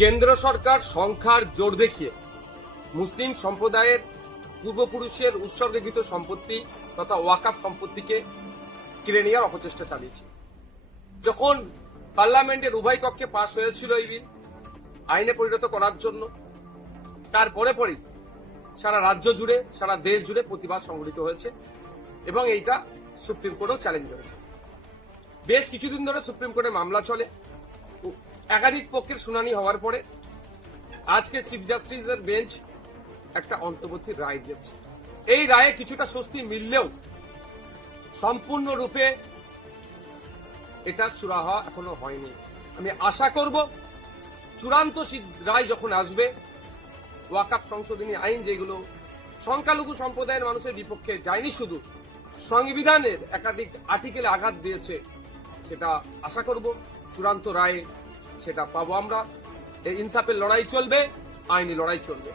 কেন্দ্র সরকার সংখ্যার জোর দেখিয়ে মুসলিম সম্প্রদায়ের পূর্বপুরুষের উৎসর্গীকৃত সম্পত্তি তথা ওয়াকাফ সম্পত্তিকে কিনে নেওয়ার অপচেষ্টা চালিয়েছে। যখন পার্লামেন্টের উভয় কক্ষে পাশ হয়েছিল এই বিল আইনে পরিণত করার জন্য, তারপরে পরেই সারা রাজ্য জুড়ে সারা দেশ জুড়ে প্রতিবাদ সংঘটিত হয়েছে এবং এইটা সুপ্রিম কোর্টেও চ্যালেঞ্জ হয়েছে। বেশ কিছুদিন ধরে সুপ্রিম কোর্টে মামলা চলে, একাধিক পক্ষের শুনানি হওয়ার পরে আজকে চিফ জাস্টিসের বেঞ্চ একটা অন্তর্বর্তী রায় দিয়েছে। এই রায়ে কিছুটা স্বস্তি মিললেও সম্পূর্ণরূপে এটা সুরাহা এখনো হয়নি। আমি আশা করব চূড়ান্ত রায় যখন আসবে, ওয়াকাফ সংশোধনী আইন যেগুলো সংখ্যালঘু সম্প্রদায়ের মানুষের বিপক্ষে যায়নি, শুধু সংবিধানের একাধিক আর্টিকেলে আঘাত দিয়েছে, সেটা আশা করব চূড়ান্ত রায়ে সেটা পাবো আমরা। এই ইনসাফের লড়াই চলবে, আইনি লড়াই চলবে।